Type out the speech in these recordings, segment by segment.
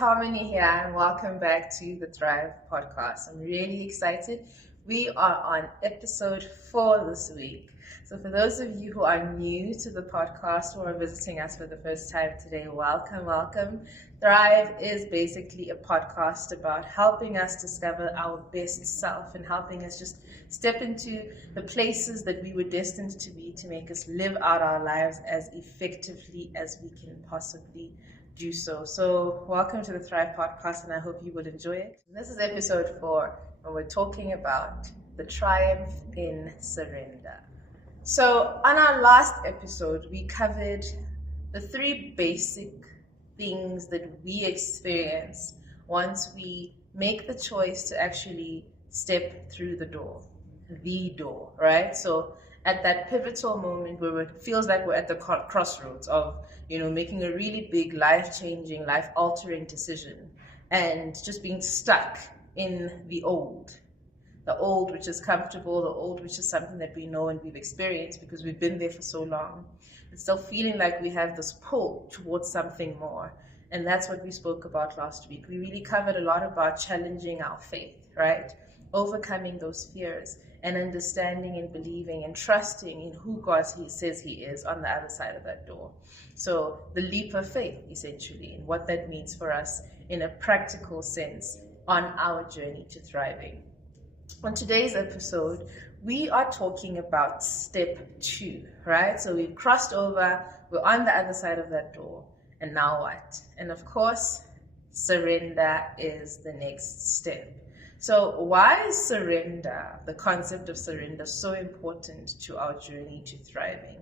Harmony here, and welcome back to the Thrive podcast. I'm really excited. We are on episode 4 this week. So for those of you who are new to the podcast or are visiting us for the first time today, welcome. Thrive is basically a podcast about helping us discover our best self and helping us just step into the places that we were destined to be to make us live out our lives as effectively as we can possibly do so. So welcome to the Thrive podcast, and I hope you will enjoy it. This is episode 4, and we're talking about the triumph in surrender. So on our last episode, we covered the 3 basic things that we experience once we make the choice to actually step through the door, right? So at that pivotal moment where it feels like we're at the crossroads of, making a really big life-changing, life-altering decision and just being stuck in the old which is comfortable, the old which is something that we know and we've experienced because we've been there for so long. It's still feeling like we have this pull towards something more. And that's what we spoke about last week. We really covered a lot about challenging our faith, right? Overcoming those fears and understanding and believing and trusting in who God says He is on the other side of that door. So the leap of faith, essentially, and what that means for us in a practical sense on our journey to thriving. On today's episode, we are talking about step 2, right? So we've crossed over, we're on the other side of that door, and now what? And of course, surrender is the next step. So why is surrender, the concept of surrender, so important to our journey to thriving?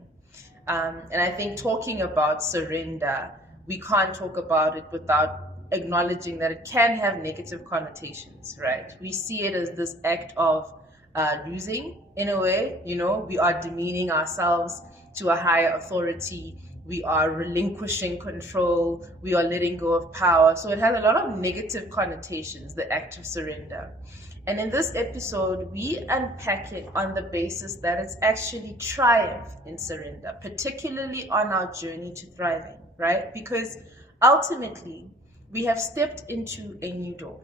And I think talking about surrender, we can't talk about it without acknowledging that it can have negative connotations, right? We see it as this act of losing in a way, we are demeaning ourselves to a higher authority, we are relinquishing control, we are letting go of power. So it has a lot of negative connotations, the act of surrender. And in this episode, we unpack it on the basis that it's actually triumph in surrender, particularly on our journey to thriving, right? Because ultimately, we have stepped into a new door.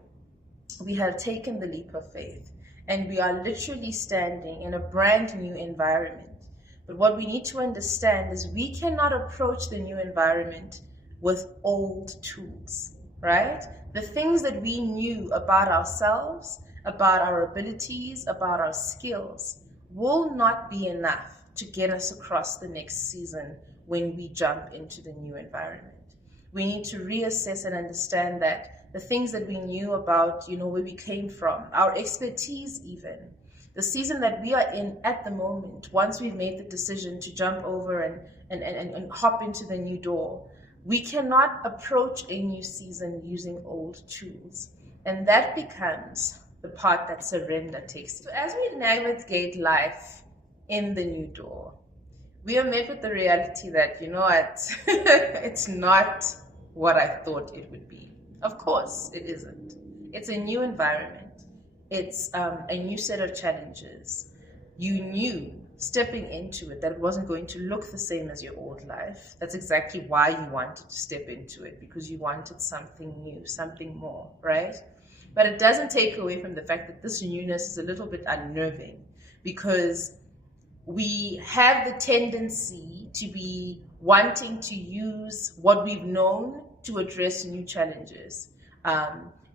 We have taken the leap of faith, and we are literally standing in a brand new environment. But what we need to understand is we cannot approach the new environment with old tools, right? The things that we knew about ourselves, about our abilities, about our skills, will not be enough to get us across the next season when we jump into the new environment. We need to reassess and understand that the things that we knew about, where we came from, our expertise even, the season that we are in at the moment, once we've made the decision to jump over and hop into the new door, we cannot approach a new season using old tools. And that becomes the part that surrender takes. So as we navigate life in the new door, we are met with the reality that, it's not what I thought it would be. Of course, it isn't. It's a new environment. It's a new set of challenges. You knew stepping into it that it wasn't going to look the same as your old life. That's exactly why you wanted to step into it, because you wanted something new, something more, right? But it doesn't take away from the fact that this newness is a little bit unnerving, because we have the tendency to be wanting to use what we've known to address new challenges.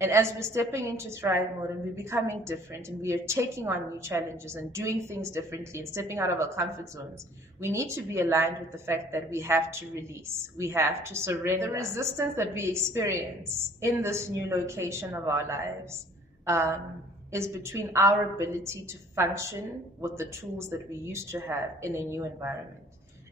And as we're stepping into Thrive mode and we're becoming different and we are taking on new challenges and doing things differently and stepping out of our comfort zones, we need to be aligned with the fact that we have to release, we have to surrender. The resistance that we experience in this new location of our lives is between our ability to function with the tools that we used to have in a new environment.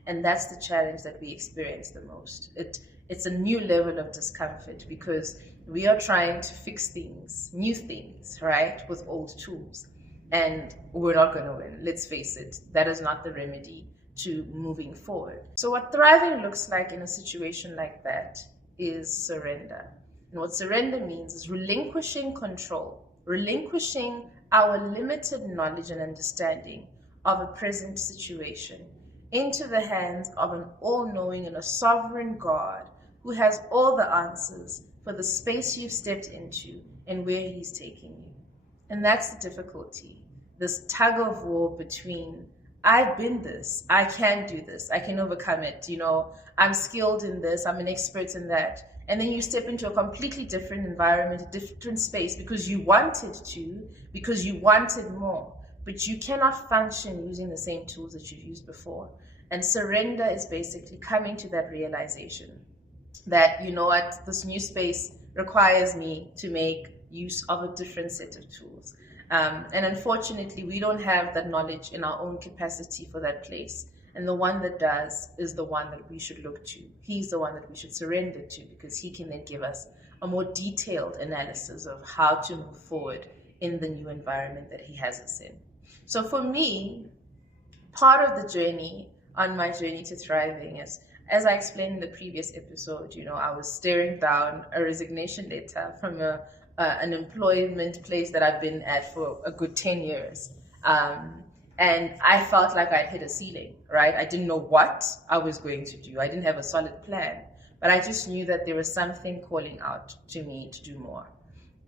And that's the challenge that we experience the most. It's a new level of discomfort because we are trying to fix things, new things, right, with old tools. And we're not going to win. Let's face it, that is not the remedy to moving forward. So what thriving looks like in a situation like that is surrender. And what surrender means is relinquishing control, relinquishing our limited knowledge and understanding of a present situation into the hands of an all-knowing and a sovereign God who has all the answers for the space you've stepped into and where he's taking you. And that's the difficulty, this tug of war between, I've been this, I can do this, I can overcome it, I'm skilled in this, I'm an expert in that. And then you step into a completely different environment, a different space because you wanted to, because you wanted more. But you cannot function using the same tools that you've used before. And surrender is basically coming to that realization that, you know what, this new space requires me to make use of a different set of tools. And unfortunately, we don't have that knowledge in our own capacity for that place. And the one that does is the one that we should look to. He's the one that we should surrender to because he can then give us a more detailed analysis of how to move forward in the new environment that he has us in. So for me, part of the journey on my journey to thriving is, as I explained in the previous episode, I was staring down a resignation letter from an employment place that I've been at for a good 10 years. And I felt like I'd hit a ceiling, right? I didn't know what I was going to do. I didn't have a solid plan, but I just knew that there was something calling out to me to do more.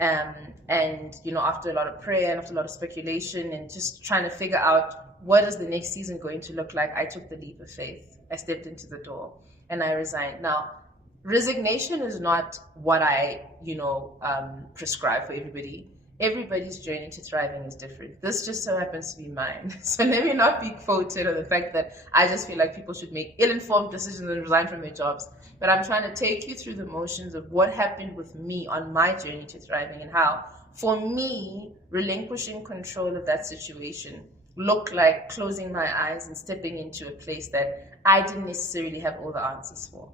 And after a lot of prayer and after a lot of speculation and just trying to figure out what is the next season going to look like, I took the leap of faith. I stepped into the door and I resigned. Now, resignation is not what I, prescribe for everybody. Everybody's journey to thriving is different. This just so happens to be mine. So let me not be quoted on the fact that I just feel like people should make ill-informed decisions and resign from their jobs. But I'm trying to take you through the motions of what happened with me on my journey to thriving and how, for me, relinquishing control of that situation looked like closing my eyes and stepping into a place that I didn't necessarily have all the answers for.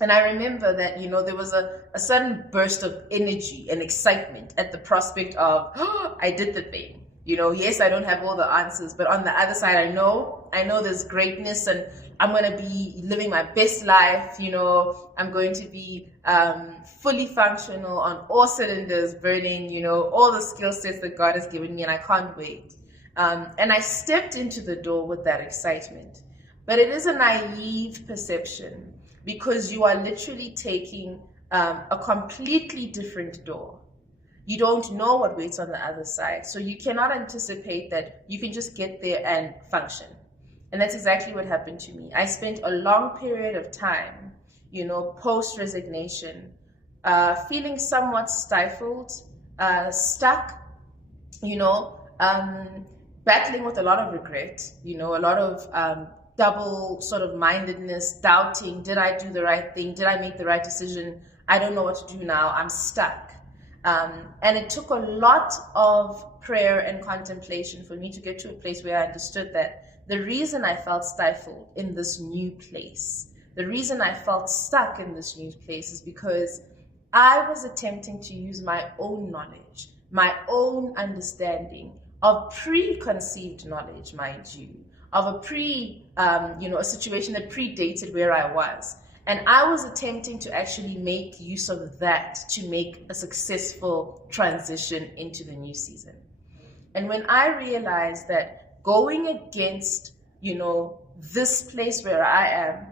And I remember that, there was a sudden burst of energy and excitement at the prospect of, I did the thing. Yes, I don't have all the answers, but on the other side, I know there's greatness and I'm going to be living my best life. I'm going to be fully functional on all cylinders, burning, all the skill sets that God has given me, and I can't wait. And I stepped into the door with that excitement. But it is a naive perception because you are literally taking a completely different door. You don't know what waits on the other side. So you cannot anticipate that you can just get there and function. And that's exactly what happened to me. I spent a long period of time, post-resignation, feeling somewhat stifled, stuck, battling with a lot of regret, a lot of double sort of mindedness, doubting, did I do the right thing? Did I make the right decision? I don't know what to do now. I'm stuck. And it took a lot of prayer and contemplation for me to get to a place where I understood that the reason I felt stifled in this new place, the reason I felt stuck in this new place is because I was attempting to use my own knowledge, my own understanding of preconceived knowledge, mind you, of a a situation that predated where I was. And I was attempting to actually make use of that to make a successful transition into the new season. And when I realized that going against, this place where I am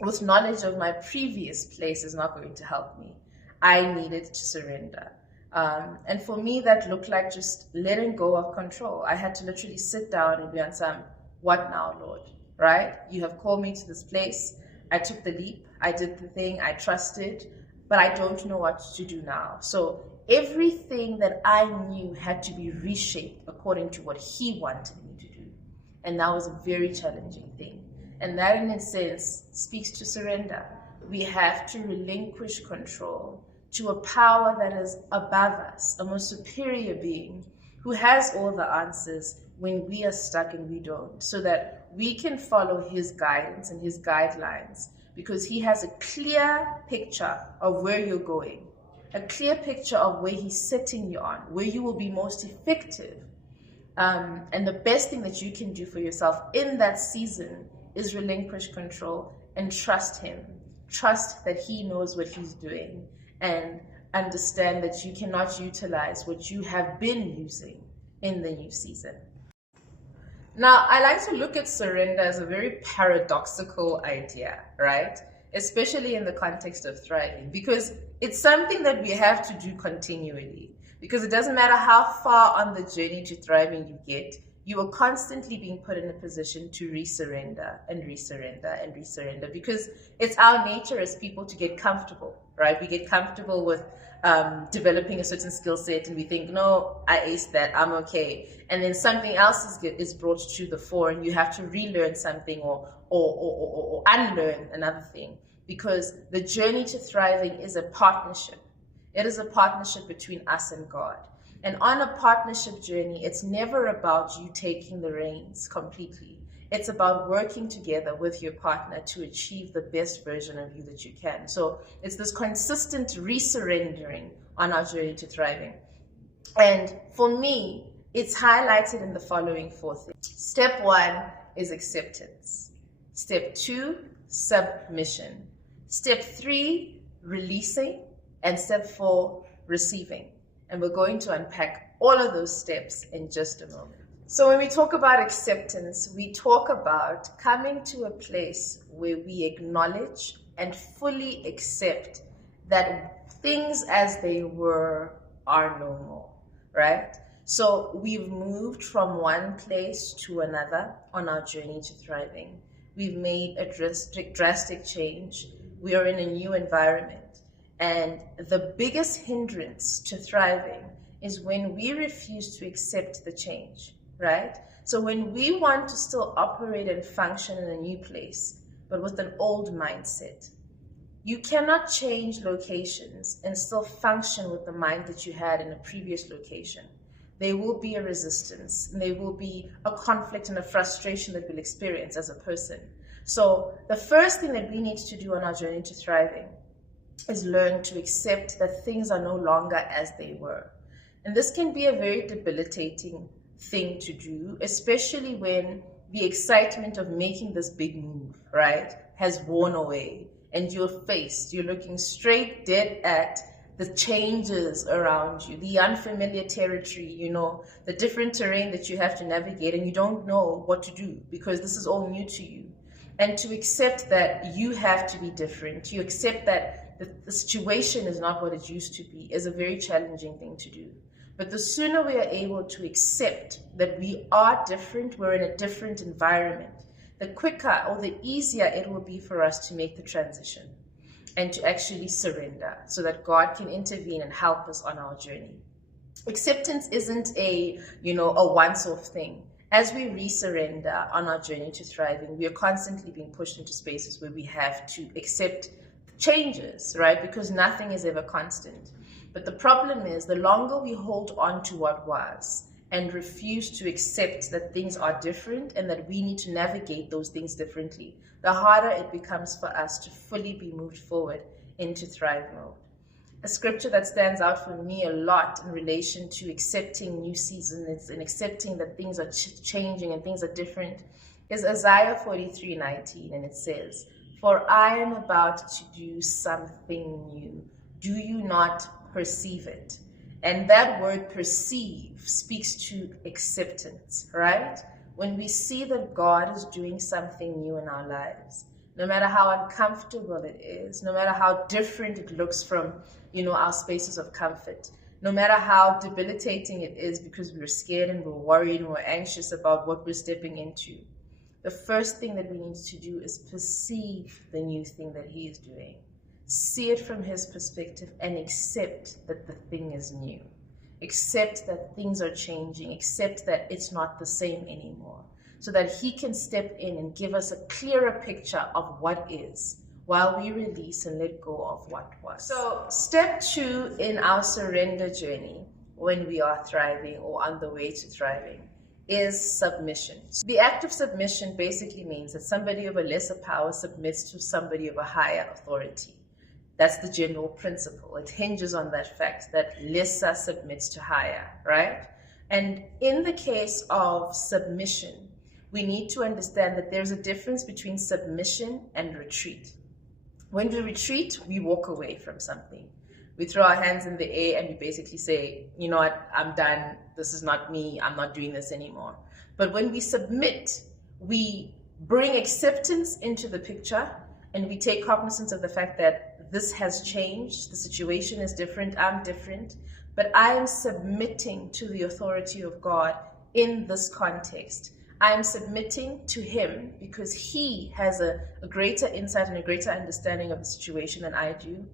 with knowledge of my previous place is not going to help me, I needed to surrender. And for me, that looked like just letting go of control. I had to literally sit down and be on some, what now, Lord? Right? You have called me to this place. I took the leap. I did the thing. I trusted, but I don't know what to do now. So everything that I knew had to be reshaped according to what he wanted me to do. And that was a very challenging thing. And that, in a sense, speaks to surrender. We have to relinquish control to a power that is above us, a more superior being who has all the answers when we are stuck and we don't, so that we can follow his guidance and his guidelines, because he has a clear picture of where you're going, a clear picture of where he's setting you on, where you will be most effective. And the best thing that you can do for yourself in that season is relinquish control and trust him. Trust that he knows what he's doing, and understand that you cannot utilize what you have been using in the new season. Now, I like to look at surrender as a very paradoxical idea, right? especially in the context of thriving, because it's something that we have to do continually. Because it doesn't matter how far on the journey to thriving you get, you are constantly being put in a position to resurrender and resurrender and resurrender, because it's our nature as people to get comfortable, right? We get comfortable with developing a certain skill set, and we think, no, I aced that, I'm okay. And then something else is brought to the fore, and you have to relearn something or unlearn another thing, because the journey to thriving is a partnership. It is a partnership between us and God. And on a partnership journey, it's never about you taking the reins completely. It's about working together with your partner to achieve the best version of you that you can. So it's this consistent resurrendering on our journey to thriving. And for me, it's highlighted in the following 4 things. Step 1 is acceptance. Step 2, submission. Step 3, releasing. And step 4, receiving. And we're going to unpack all of those steps in just a moment. So when we talk about acceptance, we talk about coming to a place where we acknowledge and fully accept that things as they were are no more, right? So we've moved from one place to another on our journey to thriving. We've made a drastic change. We are in a new environment. And the biggest hindrance to thriving is when we refuse to accept the change, right? So when we want to still operate and function in a new place, but with an old mindset, you cannot change locations and still function with the mind that you had in a previous location. There will be a resistance, and there will be a conflict and a frustration that we'll experience as a person. So the first thing that we need to do on our journey to thriving is learn to accept that things are no longer as they were. And this can be a very debilitating thing to do, especially when the excitement of making this big move, right, has worn away, and you're looking straight dead at the changes around you, the unfamiliar territory, the different terrain that you have to navigate, and you don't know what to do because this is all new to you. And to accept that you have to be different, you accept that the situation is not what it used to be, is a very challenging thing to do. But the sooner we are able to accept that we are different, we're in a different environment, the quicker or the easier it will be for us to make the transition and to actually surrender so that God can intervene and help us on our journey. Acceptance isn't a once-off thing. As we resurrender on our journey to thriving, we are constantly being pushed into spaces where we have to accept changes, right? Because nothing is ever constant. But the problem is, the longer we hold on to what was and refuse to accept that things are different and that we need to navigate those things differently, the harder it becomes for us to fully be moved forward into thrive mode. A scripture that stands out for me a lot in relation to accepting new seasons and accepting that things are changing and things are different is Isaiah 43:19, and it says, "For I am about to do something new. Do you not perceive it?" And that word perceive speaks to acceptance, right? When we see that God is doing something new in our lives, no matter how uncomfortable it is, no matter how different it looks from, our spaces of comfort, no matter how debilitating it is because we're scared and we're worried and we're anxious about what we're stepping into, the first thing that we need to do is perceive the new thing that He is doing. See it from His perspective and accept that the thing is new. Accept that things are changing. Accept that it's not the same anymore, so that He can step in and give us a clearer picture of what is, while we release and let go of what was. So step 2 in our surrender journey, when we are thriving or on the way to thriving, is submission. The act of submission basically means that somebody of a lesser power submits to somebody of a higher authority. That's the general principle. It hinges on that fact that lesser submits to higher, right? And in the case of submission, we need to understand that there's a difference between submission and retreat. When we retreat, we walk away from something. We throw our hands in the air and we basically say, you know what, I'm done. This is not me. I'm not doing this anymore. But when we submit, we bring acceptance into the picture, and we take cognizance of the fact that this has changed, the situation is different, I'm different, but I am submitting to the authority of God in this context. I am submitting to him because he has a greater insight and a greater understanding of the situation than I do.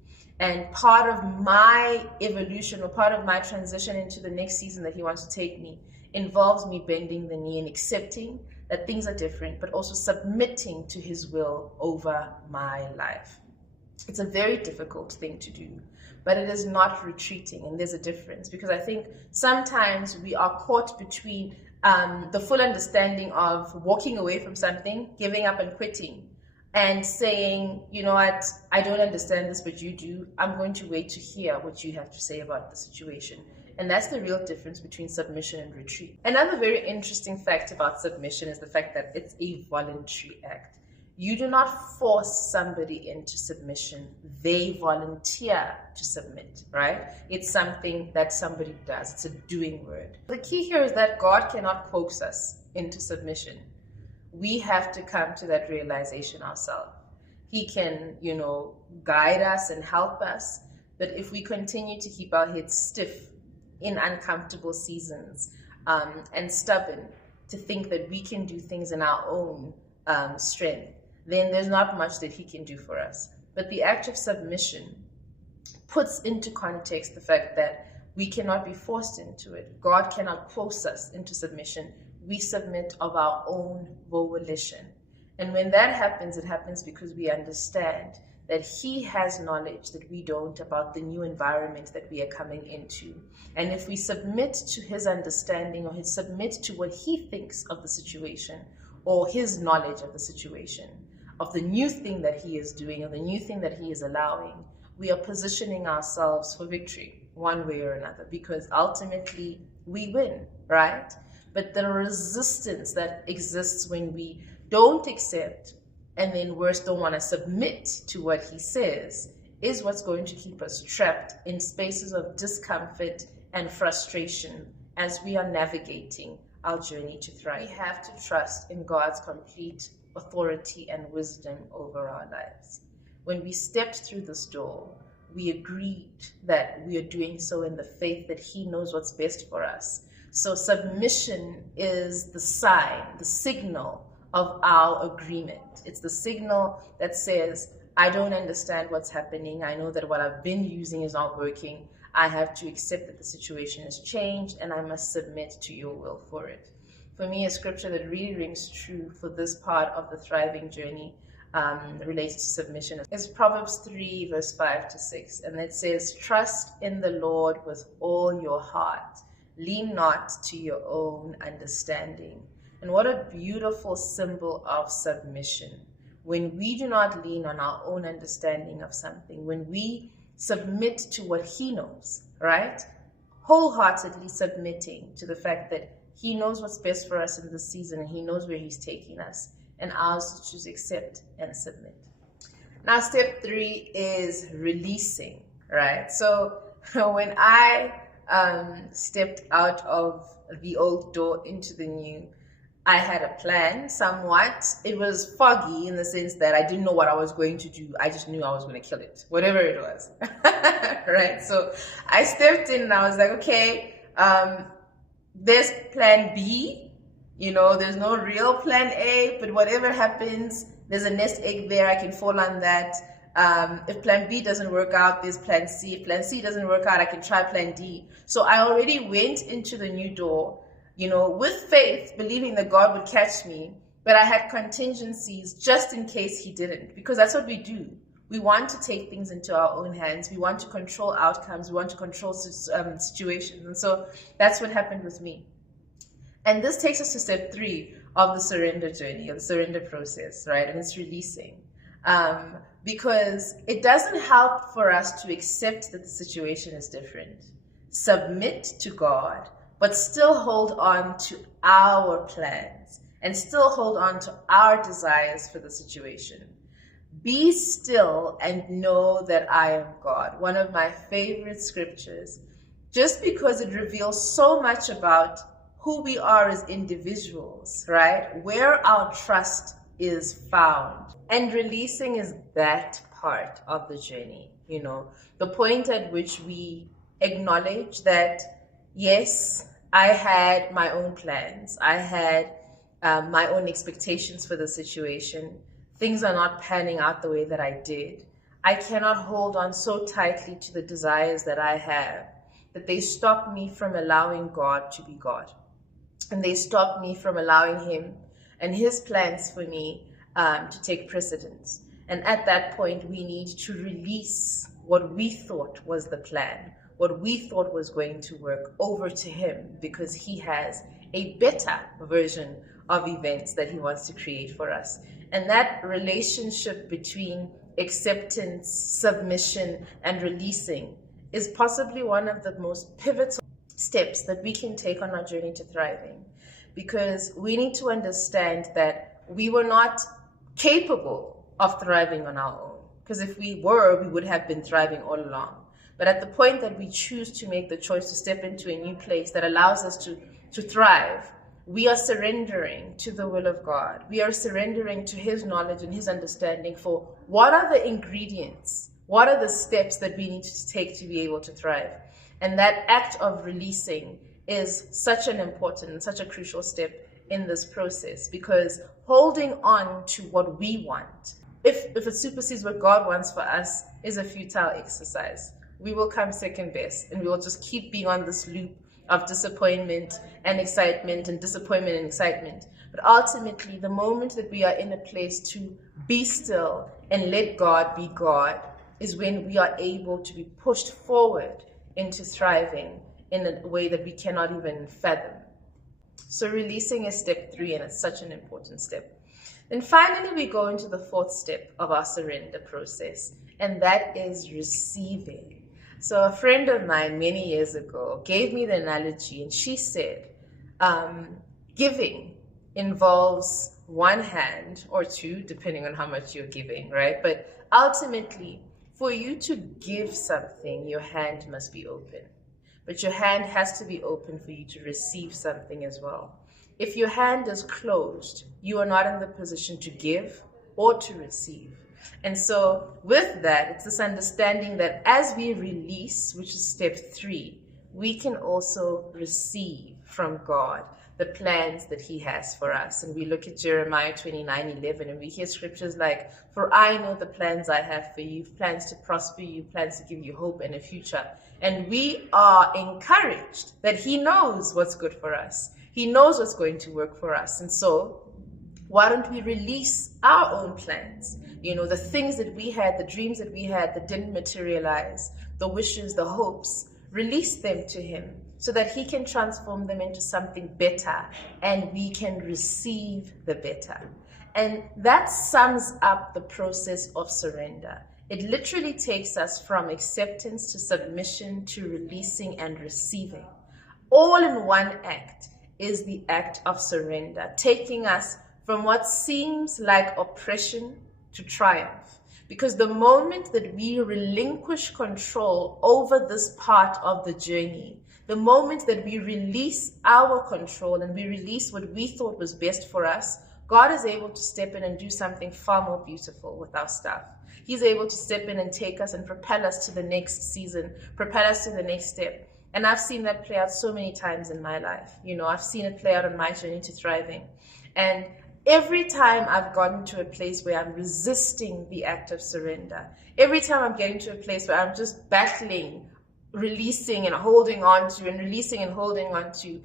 And part of my evolution, or part of my transition into the next season that he wants to take me, involves me bending the knee and accepting that things are different, but also submitting to his will over my life. It's a very difficult thing to do, but it is not retreating, and there's a difference, because I think sometimes we are caught between the full understanding of walking away from something, giving up and quitting, and saying, you know what, I don't understand this, but you do. I'm going to wait to hear what you have to say about the situation. And that's the real difference between submission and retreat. Another very interesting fact about submission is the fact that it's a voluntary act. You do not force somebody into submission. They volunteer to submit, right? It's something that somebody does. It's a doing word. The key here is that God cannot coax us into submission. We have to come to that realization ourselves. He can, guide us and help us, but if we continue to keep our heads stiff in uncomfortable seasons, and stubborn to think that we can do things in our own strength, then there's not much that he can do for us. But the act of submission puts into context the fact that we cannot be forced into it. God cannot force us into submission. We submit of our own volition. And when that happens, it happens because we understand that he has knowledge that we don't about the new environment that we are coming into. And if we submit to his understanding, or submit to what he thinks of the situation, or his knowledge of the situation, of the new thing that he is doing, or the new thing that he is allowing, we are positioning ourselves for victory one way or another, because ultimately we win, right? But the resistance that exists when we don't accept, and then worse, don't want to submit to what he says, is what's going to keep us trapped in spaces of discomfort and frustration as we are navigating our journey to thrive. We have to trust in God's complete authority and wisdom over our lives. When we stepped through this door, we agreed that we are doing so in the faith that he knows what's best for us. So submission is the sign, the signal of our agreement. It's the signal that says, I don't understand what's happening. I know that what I've been using is not working. I have to accept that the situation has changed, and I must submit to your will for it. For me, a scripture that really rings true for this part of the thriving journey related to submission is Proverbs 3, verse 5 to 6. And it says, trust in the Lord with all your heart. Lean not to your own understanding. And what a beautiful symbol of submission. When we do not lean on our own understanding of something, when we submit to what he knows, right? Wholeheartedly submitting to the fact that he knows what's best for us in this season, and he knows where he's taking us, and ours to choose accept and submit. Now, step 3 is releasing, right? So when I stepped out of the old door into the new, I had a plan somewhat. It was foggy in the sense that I didn't know what I was going to do. I just knew I was going to kill it, whatever it was. Right? So I stepped in and I was like, okay, there's plan B. There's no real plan A, but whatever happens, there's a nest egg there. I can fall on that. If plan B doesn't work out, there's plan C. If plan C doesn't work out, I can try plan D. So I already went into the new door, with faith, believing that God would catch me, but I had contingencies just in case he didn't, because that's what we do. We want to take things into our own hands. We want to control outcomes. We want to control situations. And so that's what happened with me. And this takes us to step 3 of the surrender journey, of the surrender process, right? And it's releasing. Because it doesn't help for us to accept that the situation is different, submit to God, but still hold on to our plans and still hold on to our desires for the situation. Be still and know that I am God. One of my favorite scriptures, just because it reveals so much about who we are as individuals, right? Where our trust is found. And releasing is that part of the journey, the point at which we acknowledge that, yes, I had my own plans. I had my own expectations for the situation. Things are not panning out the way that I did. I cannot hold on so tightly to the desires that I have that they stop me from allowing God to be God. And they stop me from allowing Him and His plans for me to take precedence. And at that point, we need to release what we thought was the plan, what we thought was going to work, over to Him, because He has a better version of events that He wants to create for us. And that relationship between acceptance, submission, and releasing is possibly one of the most pivotal steps that we can take on our journey to thriving, because we need to understand that we were not capable of thriving on our own, because if we were, we would have been thriving all along. But at the point that we choose to make the choice to step into a new place that allows us to thrive, we are surrendering to the will of God. We are surrendering to His knowledge and His understanding for what are the ingredients, what are the steps that we need to take to be able to thrive. And that act of releasing is such an important and such a crucial step in this process, because holding on to what we want, if it supersedes what God wants for us, is a futile exercise. We will come second best, and we will just keep being on this loop of disappointment and excitement and disappointment and excitement. But ultimately, the moment that we are in a place to be still and let God be God is when we are able to be pushed forward into thriving in a way that we cannot even fathom. So releasing is step 3, and it's such an important step. Then finally, we go into the 4th step of our surrender process, and that is receiving. So a friend of mine many years ago gave me the analogy, and she said, giving involves one hand or two, depending on how much you're giving, right? But ultimately, for you to give something, your hand must be open. But your hand has to be open for you to receive something as well. If your hand is closed, you are not in the position to give or to receive. And so with that, it's this understanding that as we release, which is step 3, we can also receive from God the plans that He has for us. And we look at Jeremiah 29:11, and we hear scriptures like, "For I know the plans I have for you, plans to prosper you, plans to give you hope and a future." And we are encouraged that He knows what's good for us. He knows what's going to work for us. And so why don't we release our own plans? The things that we had, the dreams that we had that didn't materialize, the wishes, the hopes, release them to Him so that He can transform them into something better, and we can receive the better. And that sums up the process of surrender. It literally takes us from acceptance to submission to releasing and receiving. All in one act is the act of surrender, taking us from what seems like oppression to triumph. Because the moment that we relinquish control over this part of the journey, the moment that we release our control and we release what we thought was best for us, God is able to step in and do something far more beautiful with our stuff. He's able to step in and take us and propel us to the next season, propel us to the next step. And I've seen that play out so many times in my life. I've seen it play out on my journey to thriving. And every time I've gotten to a place where I'm resisting the act of surrender, every time I'm getting to a place where I'm just battling, releasing and holding on to, and releasing and holding on to,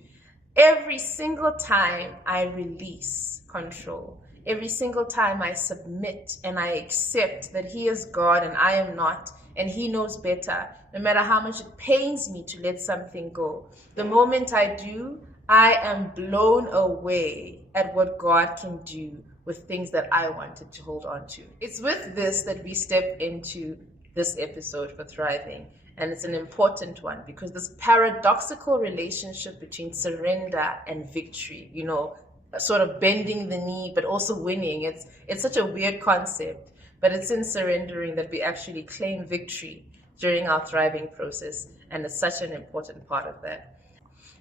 every single time I release control, every single time I submit and I accept that He is God and I am not, and He knows better, no matter how much it pains me to let something go, the moment I do, I am blown away at what God can do with things that I wanted to hold on to. It's with this that we step into this episode for thriving. And it's an important one because this paradoxical relationship between surrender and victory, sort of bending the knee, but also winning. It's such a weird concept, but it's in surrendering that we actually claim victory during our thriving process. And it's such an important part of that.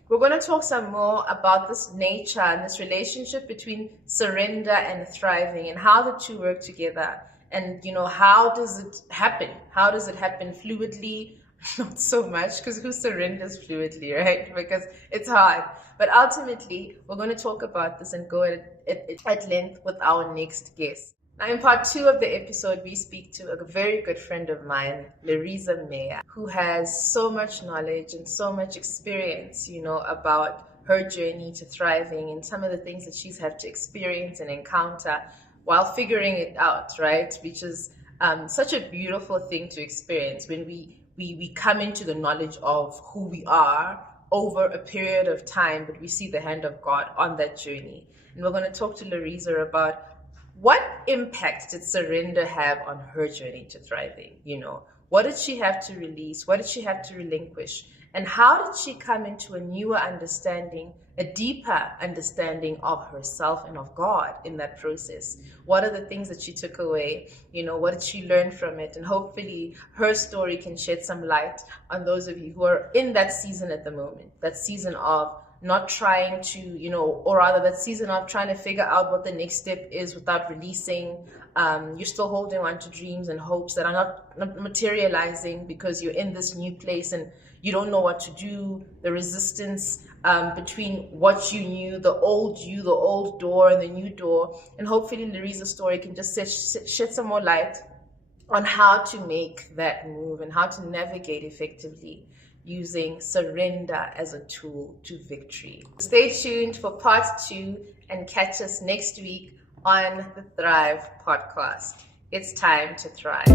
We're going to talk some more about this nature and this relationship between surrender and thriving and how the two work together. And, how does it happen? How does it happen fluidly? Not so much, because who surrenders fluidly, right? Because it's hard. But ultimately, we're going to talk about this and go at length with our next guest. Now, in part 2 of the episode, we speak to a very good friend of mine, Larissa Meyer, who has so much knowledge and so much experience, about her journey to thriving and some of the things that she's had to experience and encounter while figuring it out, right? Which is such a beautiful thing to experience when we come into the knowledge of who we are over a period of time, but we see the hand of God on that journey. And we're going to talk to Larissa about what impact did surrender have on her journey to thriving? What did she have to release? What did she have to relinquish? And how did she come into a newer understanding, a deeper understanding of herself and of God in that process? What are the things that she took away? What did she learn from it? And hopefully her story can shed some light on those of you who are in that season at the moment, that season of not trying to, or rather that season of trying to figure out what the next step is without releasing. You're still holding on to dreams and hopes that are not materializing because you're in this new place and you don't know what to do. The resistance between what you knew, the old door and the new door. And hopefully Larissa's story can just shed some more light on how to make that move and how to navigate effectively using surrender as a tool to victory. Stay tuned for part 2 and catch us next week on the Thrive podcast. It's time to thrive.